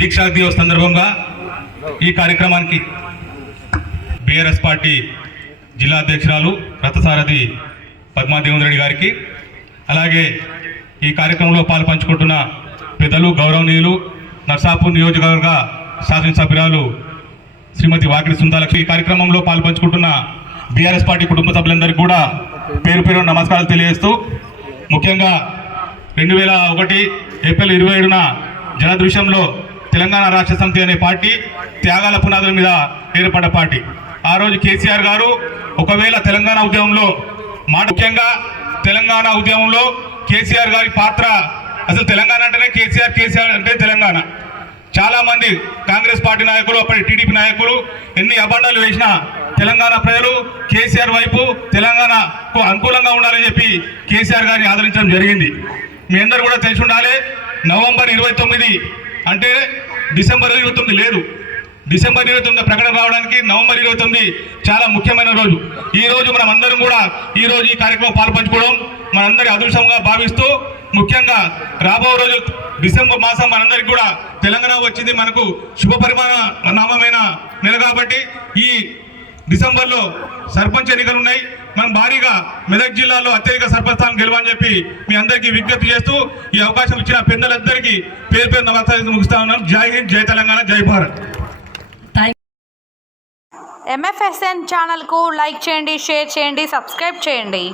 దీక్షా దివస్ సందర్భంగా ఈ కార్యక్రమానికి బీఆర్ఎస్ పార్టీ జిల్లా అధ్యక్షురాలు రథసారథి పద్మాదేవేంద్ర రెడ్డి గారికి, అలాగే ఈ కార్యక్రమంలో పాల్పంచుకుంటున్న పెద్దలు గౌరవనీయులు నర్సాపూర్ నియోజకవర్గ శాసనసభ్యురాలు శ్రీమతి వాకిడి సుందాలక్ష్మి, ఈ కార్యక్రమంలో పాల్పంచుకుంటున్న బీఆర్ఎస్ పార్టీ కుటుంబ సభ్యులందరికీ కూడా పేరు పేరు నమస్కారాలు తెలియజేస్తూ, ముఖ్యంగా 2001 ఏప్రిల్ 27న జలదృశ్యంలో తెలంగాణ రాష్ట్ర సమితి అనే పార్టీ త్యాగాల పునాదుల మీద ఏర్పడ్డ పార్టీ. ఆ రోజు కేసీఆర్ గారు ఒకవేళ తెలంగాణ ఉద్యమంలో ముఖ్యంగా తెలంగాణ ఉద్యమంలో కేసీఆర్ గారి పాత్ర, అసలు తెలంగాణ అంటేనే కేసీఆర్, కేసీఆర్ అంటే తెలంగాణ. చాలామంది కాంగ్రెస్ పార్టీ నాయకులు, అప్పటి టీడీపీ నాయకులు ఎన్ని అబండాలు వేసినా తెలంగాణ ప్రజలు కేసీఆర్ వైపు, తెలంగాణకు అనుకూలంగా ఉండాలని చెప్పి కేసీఆర్ గారిని ఆదరించడం జరిగింది. మీ అందరూ కూడా తెలిసి ఉండాలి, నవంబర్ 29 అంటే డిసెంబర్ 29 లేదు, డిసెంబర్ 29 ప్రకటన రావడానికి నవంబర్ 29 చాలా ముఖ్యమైన రోజు. ఈ రోజు మనం అందరం కూడా ఈ కార్యక్రమం పాల్పంచుకోవడం మనందరి అదృష్టంగా భావిస్తూ, ముఖ్యంగా రాబో రోజు డిసెంబర్ మాసం మనందరికి కూడా తెలంగాణ వచ్చింది, మనకు శుభ పరిణామమైన నెల కాబట్టి ఈ డిసెంబర్లో సర్పంచ్ ఎన్నికలు ఉన్నాయి. మనం భారీగా మెదక్ జిల్లాలో అత్యధిక సర్పంచ్ స్థానం గెలవని చెప్పి మీ అందరికీ విజ్ఞప్తి చేస్తూ ఈ అవకాశం ఇచ్చిన పెద్దలందరికీ పేరు పేరు నమస్కారం ముగిస్తా ఉన్నాం. జై హింద్, జై తెలంగాణ, జై భారత్. MFSN ఛానల్కు లైక్ చేయండి, షేర్ చేయండి, సబ్స్క్రైబ్ చేయండి.